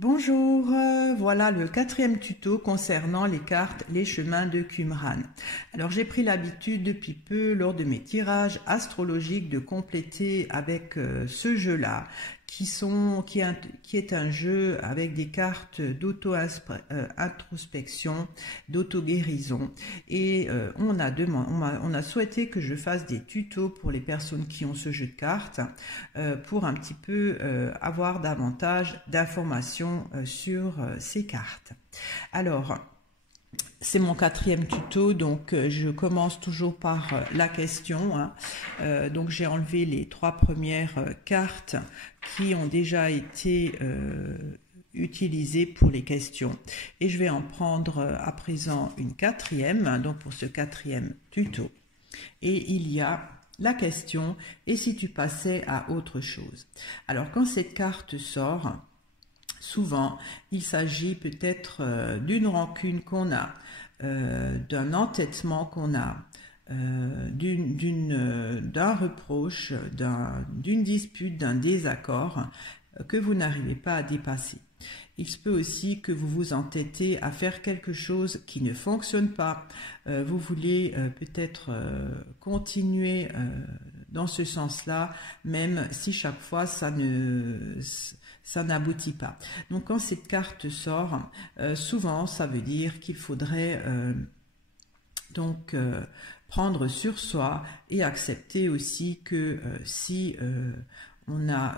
Bonjour, voilà le quatrième tuto concernant les cartes Les Chemins de Qumran. Alors j'ai pris l'habitude depuis peu lors de mes tirages astrologiques de compléter avec ce jeu-là qui est un jeu avec des cartes d'auto-introspection, d'auto-guérison et on a souhaité que je fasse des tutos pour les personnes qui ont ce jeu de cartes pour un petit peu avoir davantage d'informations sur ces cartes. Alors, c'est mon quatrième tuto, donc je commence toujours par la question. Donc j'ai enlevé les trois premières cartes qui ont déjà été utilisées pour les questions. Et je vais en prendre à présent une quatrième, donc pour ce quatrième tuto. Et il y a la question, et si tu passais à autre chose? Alors quand cette carte sort, souvent, il s'agit peut-être d'une rancune qu'on a, d'un entêtement qu'on a, d'un reproche, d'une dispute, d'un désaccord que vous n'arrivez pas à dépasser. Il se peut aussi que vous vous entêtez à faire quelque chose qui ne fonctionne pas. Vous voulez peut-être continuer dans ce sens-là, même si chaque fois ça n'aboutit pas. Donc quand cette carte sort, souvent ça veut dire qu'il faudrait prendre sur soi et accepter aussi que si on a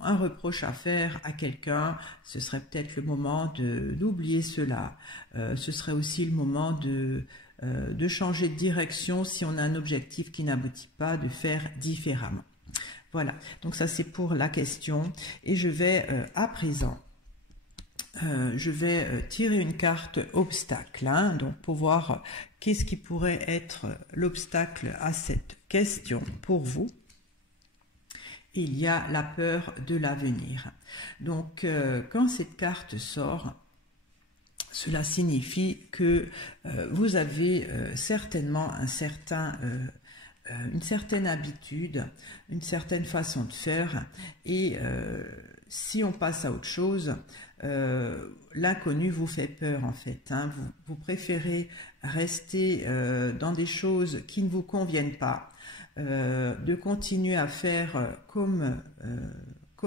un reproche à faire à quelqu'un, ce serait peut-être le moment d'oublier cela. Ce serait aussi le moment de changer de direction si on a un objectif qui n'aboutit pas, de faire différemment. Voilà, donc ça c'est pour la question. Et je vais à présent, tirer une carte obstacle, donc pour voir qu'est-ce qui pourrait être l'obstacle à cette question pour vous. Il y a la peur de l'avenir. Donc, quand cette carte sort, cela signifie que vous avez certainement une certaine habitude, une certaine façon de faire. Et si on passe à autre chose, l'inconnu vous fait peur en fait. Vous préférez rester dans des choses qui ne vous conviennent pas. De continuer à faire comme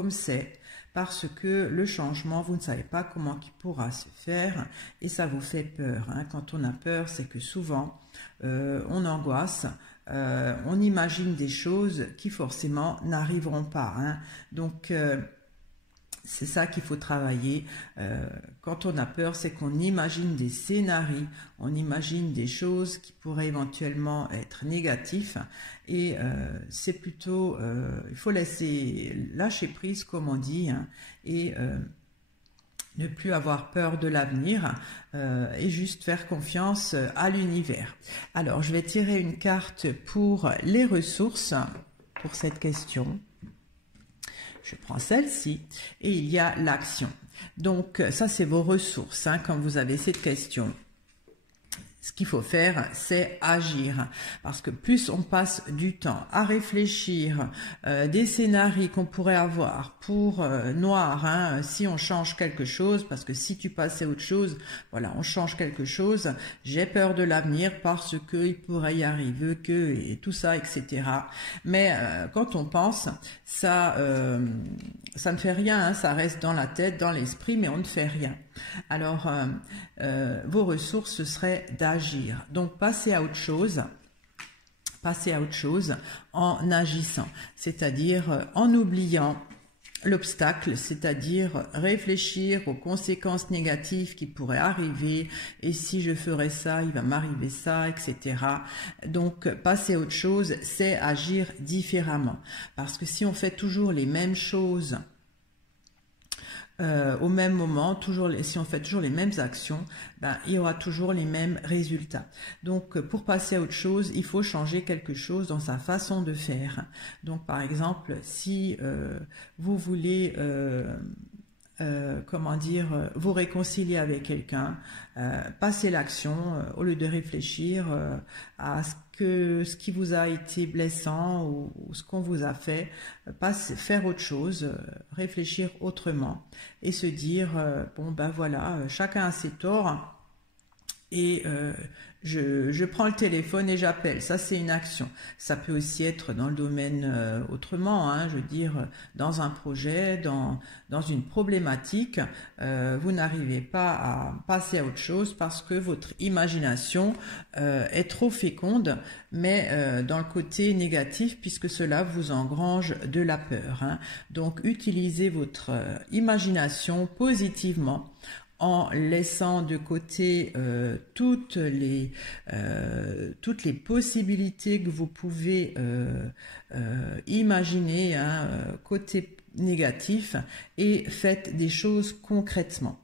c'est, parce que le changement, vous ne savez pas comment il pourra se faire et ça vous fait peur. Quand on a peur, c'est que souvent on angoisse, on imagine des choses qui forcément n'arriveront pas. Donc c'est ça qu'il faut travailler. Quand on a peur, c'est qu'on imagine des scénarios, on imagine des choses qui pourraient éventuellement être négatifs. Et c'est plutôt, il faut lâcher prise, comme on dit, et ne plus avoir peur de l'avenir et juste faire confiance à l'univers. Alors, je vais tirer une carte pour les ressources pour cette question. Je prends celle-ci et il y a l'action. Donc, ça, c'est vos ressources quand vous avez cette question. Ce qu'il faut faire, c'est agir. Parce que plus on passe du temps à réfléchir des scénarios qu'on pourrait avoir pour noir, si on change quelque chose, parce que si tu passais à autre chose, voilà, on change quelque chose, j'ai peur de l'avenir parce qu'il pourrait y arriver que, et tout ça, etc. Mais quand on pense, ça ne fait rien, ça reste dans la tête, dans l'esprit, mais on ne fait rien. Alors, vos ressources, ce serait d'agir. Donc, passez à autre chose en agissant, c'est-à-dire en oubliant l'obstacle, c'est-à-dire réfléchir aux conséquences négatives qui pourraient arriver, et si je ferais ça, il va m'arriver ça, etc. Donc, passer à autre chose, c'est agir différemment. Parce que si on fait toujours les mêmes choses, au même moment, si on fait toujours les mêmes actions, il y aura toujours les mêmes résultats. Donc, pour passer à autre chose, il faut changer quelque chose dans sa façon de faire. Donc, par exemple, si vous voulez comment dire, vous réconcilier avec quelqu'un, passer l'action au lieu de réfléchir à ce qui vous a été blessant ou ce qu'on vous a fait, faire autre chose, réfléchir autrement et se dire bon ben voilà, chacun a ses torts. Et je prends le téléphone et j'appelle. Ça, c'est une action. Ça peut aussi être dans le domaine autrement, hein, je veux dire, dans un projet, dans une problématique. Vous n'arrivez pas à passer à autre chose parce que votre imagination est trop féconde, mais dans le côté négatif, puisque cela vous engrange de la peur, hein. Donc, utilisez votre imagination positivement, en laissant de côté toutes les possibilités que vous pouvez imaginer, hein, côté négatif, et faites des choses concrètement.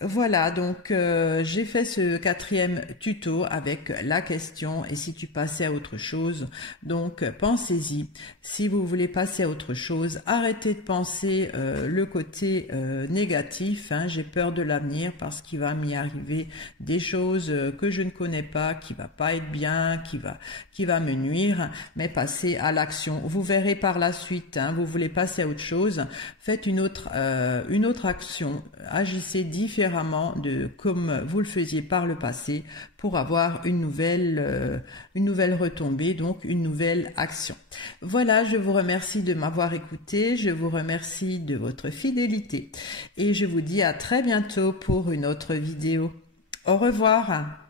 Voilà, donc j'ai fait ce 4e tuto avec la question et si tu passais à autre chose. Donc pensez-y, si vous voulez passer à autre chose, arrêtez de penser le côté négatif, hein, j'ai peur de l'avenir parce qu'il va m'y arriver des choses que je ne connais pas, qui va pas être bien, qui va me nuire, mais passez à l'action. Vous verrez par la suite, hein, vous voulez passer à autre chose, faites une autre action, agissez différemment de comme vous le faisiez par le passé pour avoir une nouvelle retombée, donc une nouvelle action. Voilà, je vous remercie de m'avoir écouté, je vous remercie de votre fidélité et je vous dis à très bientôt pour une autre vidéo. Au revoir.